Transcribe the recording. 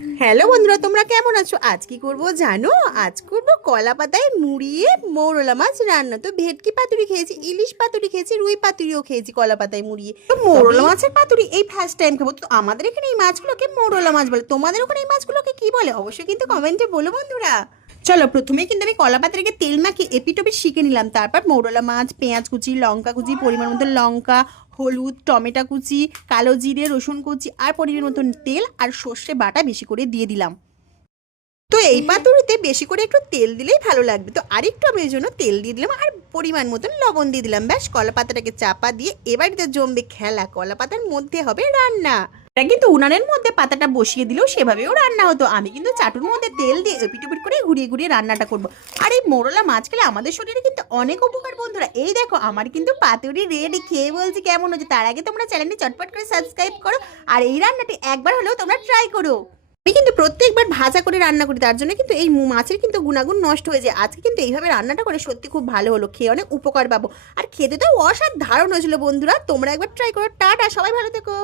Hello বন্ধুরা, তোমরা কেমন আছো? আজ কি করব জানো? আজ করব কলা পাতায় মুড়িয়ে মৌরলা মাছ রান্না। তো ভেটকি পাতুরি খেয়েছি, ইলিশ পাতুরি খেয়েছি, রুই পাতুরিও খেয়েছি কলা পাতায় মুড়িয়ে। তো মৌরলা মাছের পাতুরি এই ফার্স্ট টাইম খাবো। তো আমাদের এখানে এই মাছগুলোকে মৌরলা মাছ বলে, তোমাদের ওখানে এই মাছগুলোকে কি বলে অবশ্যই কিন্তু কমেন্টে বলো বন্ধুরা। চলো, প্রথমেই কিন্তু আমি কলা পাতাটাকে তেল মাখিয়ে এপিটোপিট শিখে নিলাম। তারপর মৌরলা মাছ, পেঁয়াজ কুচি, লঙ্কা কুচি, পরিমাণ মতো লঙ্কা, হলুদ, টমেটো কুচি, কালো জিরে, রসুন কুচি আর পরিমাণ মতন তেল আর সর্ষে বাটা বেশি করে দিয়ে দিলাম। তো এই পাতুরিতে বেশি করে একটু তেল দিলেই ভালো লাগবে। তো আরেকটু আমি এই জন্য তেল দিয়ে দিলাম আর পরিমাণ মতন লবণ দিয়ে দিলাম। ব্যাস, কলা পাতাটাকে চাপা দিয়ে এবার তো জমবে খেলা। কলা পাতার মধ্যে হবে রান্না। এটা কিন্তু উনানের মধ্যে পাতাটা বসিয়ে দিলেও সেভাবেও রান্না হতো। আমি কিন্তু চাটুর মধ্যে তেল দিয়ে এপিট করে ঘুরিয়ে ঘুরিয়ে রান্নাটা করব। আর এই মোরলা মাছ খেলে আমাদের শরীরে কিন্তু অনেক উপকার বন্ধুরা। এই দেখো আমার কিন্তু পাতুরি রেডি, খেয়ে বলছি কেমন হচ্ছে। তার আগে তোমরা চ্যানেলটি চটপট করে সাবস্ক্রাইব করো আর এই রান্নাটি একবার হলেও তোমরা ট্রাই করো। আমি কিন্তু প্রত্যেকবার ভাজা করে রান্না করি, তার জন্য কিন্তু এই মাছের কিন্তু গুণাগুণ নষ্ট হয়ে যায়। আজকে কিন্তু এইভাবে রান্নাটা করে সত্যি খুব ভালো হলো, খেয়ে অনেক উপকার পাবো। আর খেতে তো অসাধারণ হয়েছিল বন্ধুরা। তোমরা একবার ট্রাই করো। টাটা, সবাই ভালো থেকো।